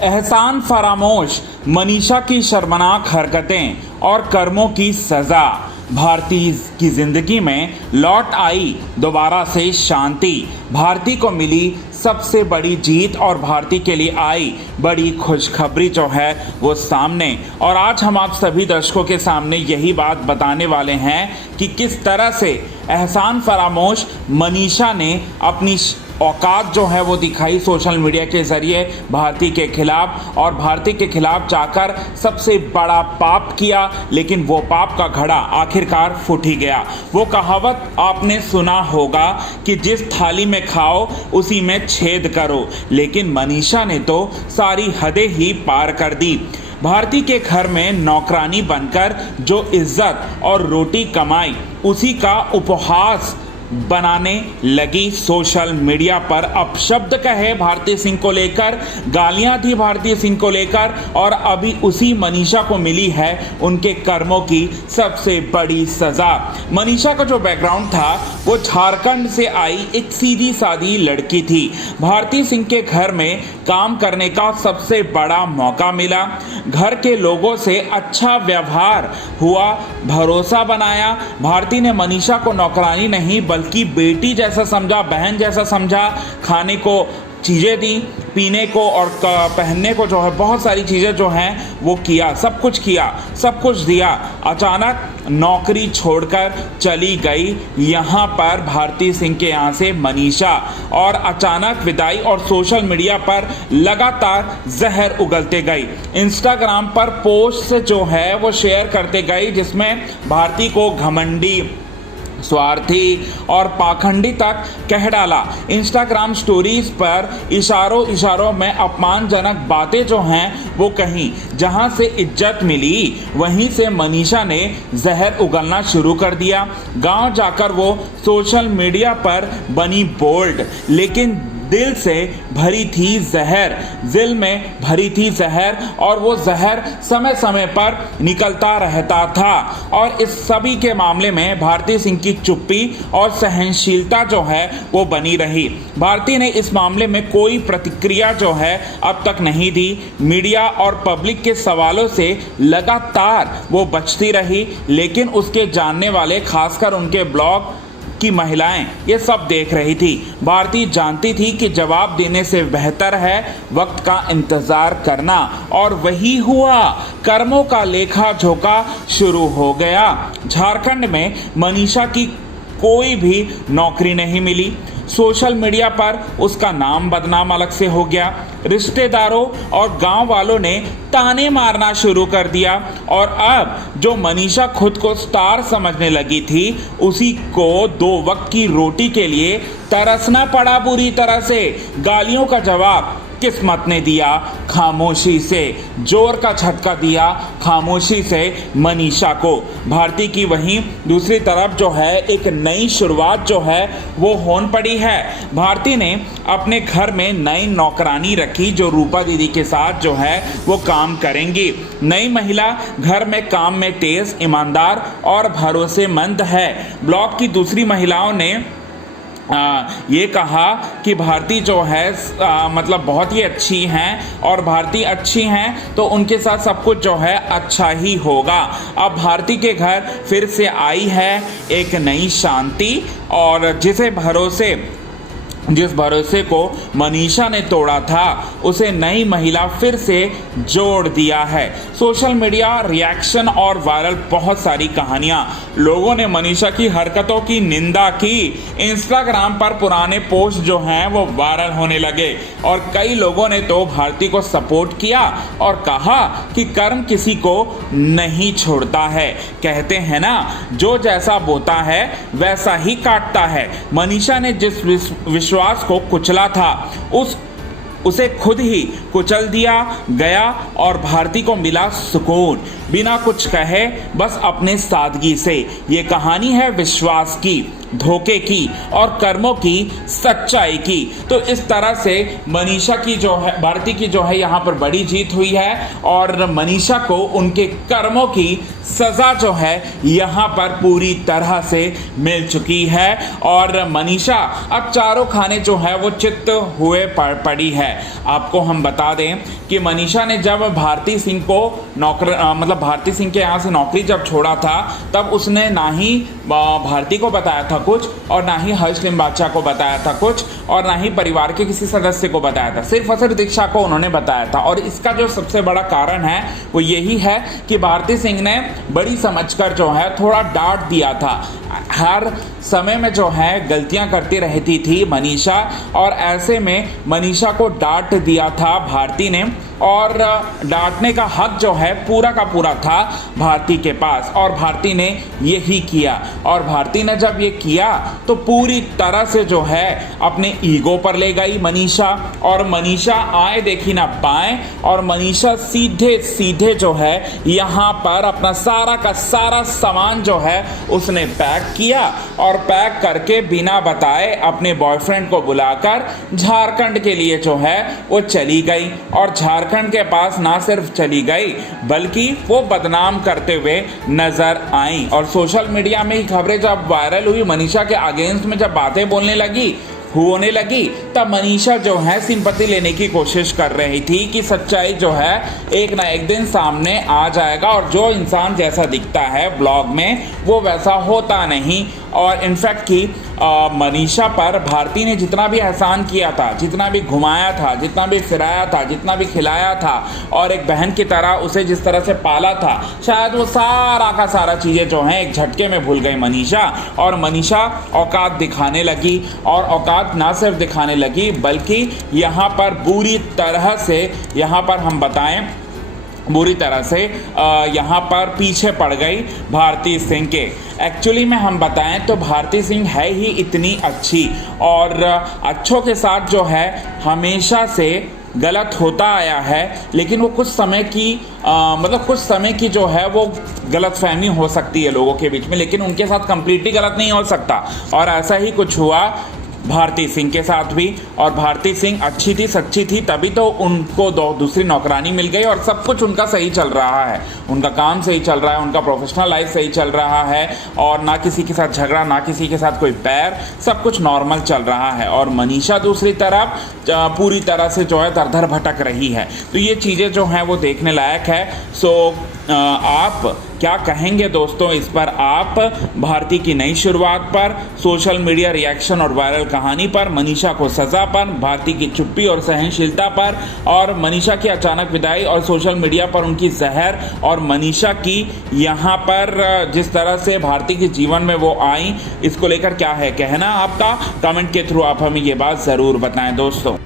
एहसान फरामोश, मनीषा की शर्मनाक हरकतें और कर्मों की सजा। भारती की जिंदगी में लौट आई दोबारा से शांति। भारती को मिली सबसे बड़ी जीत और भारती के लिए आई बड़ी खुशखबरी जो है वो सामने। और आज हम आप सभी दर्शकों के सामने यही बात बताने वाले हैं कि किस तरह से एहसान फरामोश मनीषा ने अपनी औकात जो है वो दिखाई सोशल मीडिया के ज़रिए भारती के खिलाफ, और भारती के खिलाफ जाकर सबसे बड़ा पाप किया। लेकिन वो पाप का घड़ा आखिरकार फूट ही गया। वो कहावत आपने सुना होगा कि जिस थाली में खाओ उसी में छेद करो, लेकिन मनीषा ने तो सारी हदें ही पार कर दी। भारती के घर में नौकरानी बनकर जो इज्जत और रोटी कमाई, उसी का उपहास बनाने लगी सोशल मीडिया पर। अपशब्द कहे भारती सिंह को लेकर, गालियां दी भारती सिंह को लेकर, और अभी उसी मनीषा को मिली है उनके कर्मों की सबसे बड़ी सजा। मनीषा का जो बैकग्राउंड था वो झारखंड से आई एक सीधी सादी लड़की थी। भारती सिंह के घर में काम करने का सबसे बड़ा मौका मिला। घर के लोगों से अच्छा व्यवहार हुआ, भरोसा बनाया। भारती ने मनीषा को नौकरानी नहीं बल्कि बेटी जैसा समझा, बहन जैसा समझा। खाने को चीज़ें दी, पीने को और पहनने को जो है बहुत सारी चीज़ें जो हैं वो किया, सब कुछ दिया। अचानक नौकरी छोड़कर चली गई यहाँ पर भारती सिंह के यहाँ से मनीषा, और अचानक विदाई। और सोशल मीडिया पर लगातार जहर उगलते गई। इंस्टाग्राम पर पोस्ट जो है वो शेयर करते गई जिसमें भारती को घमंडी, स्वार्थी और पाखंडी तक कह डाला। इंस्टाग्राम स्टोरीज पर इशारों में अपमानजनक बातें जो हैं वो कहीं। जहां से इज्जत मिली वहीं से मनीषा ने जहर उगलना शुरू कर दिया। गांव जाकर वो सोशल मीडिया पर बनी बोल्ड, लेकिन दिल से भरी थी जहर, दिल में भरी थी जहर, और वो जहर समय समय पर निकलता रहता था। और इस सभी के मामले में भारती सिंह की चुप्पी और सहनशीलता जो है वो बनी रही। भारती ने इस मामले में कोई प्रतिक्रिया जो है अब तक नहीं दी। मीडिया और पब्लिक के सवालों से लगातार वो बचती रही, लेकिन उसके जानने वाले, खासकर उनके ब्लॉग की महिलाएं, ये सब देख रही थी। भारती जानती थी कि जवाब देने से बेहतर है वक्त का इंतजार करना, और वही हुआ। कर्मों का लेखा जोखा शुरू हो गया। झारखंड में मनीषा की कोई भी नौकरी नहीं मिली। सोशल मीडिया पर उसका नाम बदनाम अलग से हो गया। रिश्तेदारों और गांव वालों ने ताने मारना शुरू कर दिया, और अब जो मनीषा खुद को स्टार समझने लगी थी उसी को 2 वक्त की रोटी के लिए तरसना पड़ा बुरी तरह से। गालियों का जवाब किस्मत ने दिया खामोशी से, जोर का झटका दिया खामोशी से मनीषा को। भारती की वहीं दूसरी तरफ जो है एक नई शुरुआत जो है वो होन पड़ी है। भारती ने अपने घर में नई नौकरानी रखी जो रूपा दीदी के साथ जो है वो काम करेंगी। नई महिला घर में काम में तेज, ईमानदार और भरोसेमंद है। ब्लॉक की दूसरी महिलाओं ने ये कहा कि भारती जो है मतलब बहुत ही अच्छी हैं, और भारती अच्छी हैं तो उनके साथ सब कुछ जो है अच्छा ही होगा। अब भारती के घर फिर से आई है एक नई शांति, और जिस भरोसे को मनीषा ने तोड़ा था उसे नई महिला फिर से जोड़ दिया है। सोशल मीडिया रिएक्शन और वायरल बहुत सारी कहानियां। लोगों ने मनीषा की हरकतों की निंदा की। इंस्टाग्राम पर पुराने पोस्ट जो हैं वो वायरल होने लगे, और कई लोगों ने तो भारती को सपोर्ट किया और कहा कि कर्म किसी को नहीं छोड़ता है। कहते हैं ना, जो जैसा बोता है वैसा ही काटता है। मनीषा ने जिस विश्वास को कुचला था उसे खुद ही कुचल दिया गया, और भारती को मिला सुकून बिना कुछ कहे, बस अपने सादगी से। ये कहानी है विश्वास की, धोखे की और कर्मों की सच्चाई की। तो इस तरह से मनीषा की जो है, भारती की जो है यहाँ पर बड़ी जीत हुई है और मनीषा को उनके कर्मों की सजा जो है यहाँ पर पूरी तरह से मिल चुकी है और मनीषा अब चारों खाने जो है वो चित्त हुए पड़ी है। आपको हम बता दें कि मनीषा ने जब भारती सिंह को मतलब भारती सिंह के यहाँ से नौकरी जब छोड़ा था, तब उसने ना ही भारती को बताया था कुछ और ना ही हर्ष लिम्बाचा को बताया था कुछ और ना ही परिवार के किसी सदस्य को बताया था, सिर्फ और सिर्फ दीक्षा को उन्होंने बताया था। और इसका जो सबसे बड़ा कारण है वो यही है कि भारती सिंह ने बड़ी समझकर जो है थोड़ा डांट दिया था। हर समय में जो है गलतियां करती रहती थी मनीषा और ऐसे में मनीषा को डांट दिया था भारती ने और डांटने का हक जो है पूरा का पूरा था भारती के पास और भारती ने यही किया। और भारती ने जब ये किया तो पूरी तरह से जो है अपने ईगो पर ले गई मनीषा और मनीषा आए देखी ना पाए और मनीषा सीधे सीधे जो है यहाँ पर अपना सारा का सारा सामान जो है उसने पैक किया और पैक करके बिना बताए अपने बॉयफ्रेंड को बुलाकर झारखंड के लिए जो है वो चली गई। और झारखंड के पास ना सिर्फ चली गई बल्कि वो बदनाम करते हुए नजर आई और सोशल मीडिया में ही खबरें जब वायरल हुई, मनीषा के अगेंस्ट में जब बातें होने लगी तब मनीषा जो है सिंपैथी लेने की कोशिश कर रही थी कि सच्चाई जो है एक ना एक दिन सामने आ जाएगा और जो इंसान जैसा दिखता है ब्लॉग में वो वैसा होता नहीं। और इनफैक्ट कि मनीषा पर भारती ने जितना भी एहसान किया था, जितना भी घुमाया था, जितना भी फिराया था, जितना भी खिलाया था और एक बहन की तरह उसे जिस तरह से पाला था, शायद वो सारा का सारा चीज़ें जो हैं एक झटके में भूल गई मनीषा। और मनीषा औकात दिखाने लगी और औकात ना सिर्फ दिखाने लगी बल्कि यहाँ पर बुरी तरह से, यहाँ पर हम बताएं बुरी तरह से यहाँ पर पीछे पड़ गई भारती सिंह के। एक्चुअली में हम बताएं तो भारती सिंह है ही इतनी अच्छी और अच्छों के साथ जो है हमेशा से गलत होता आया है, लेकिन वो कुछ समय की जो है वो गलतफहमी हो सकती है लोगों के बीच में, लेकिन उनके साथ कंप्लीटली गलत नहीं हो सकता। और ऐसा ही कुछ हुआ भारती सिंह के साथ भी और भारती सिंह अच्छी थी, सच्ची थी, तभी तो उनको दूसरी नौकरानी मिल गई और सब कुछ उनका सही चल रहा है, उनका काम सही चल रहा है, उनका प्रोफेशनल लाइफ सही चल रहा है और ना किसी के साथ झगड़ा, ना किसी के साथ कोई बैर, सब कुछ नॉर्मल चल रहा है। और मनीषा दूसरी तरफ पूरी तरह से जो है दर-दर भटक रही है। तो ये चीज़ें जो हैं वो देखने लायक है। सो आप क्या कहेंगे दोस्तों इस पर, आप भारती की नई शुरुआत पर, सोशल मीडिया रिएक्शन और वायरल कहानी पर, मनीषा को सज़ा पर, भारती की चुप्पी और सहनशीलता पर और मनीषा की अचानक विदाई और सोशल मीडिया पर उनकी जहर और मनीषा की यहाँ पर जिस तरह से भारती के जीवन में वो आई, इसको लेकर क्या है कहना आपका? कमेंट के थ्रू आप हमें ये बात ज़रूर बताएं दोस्तों।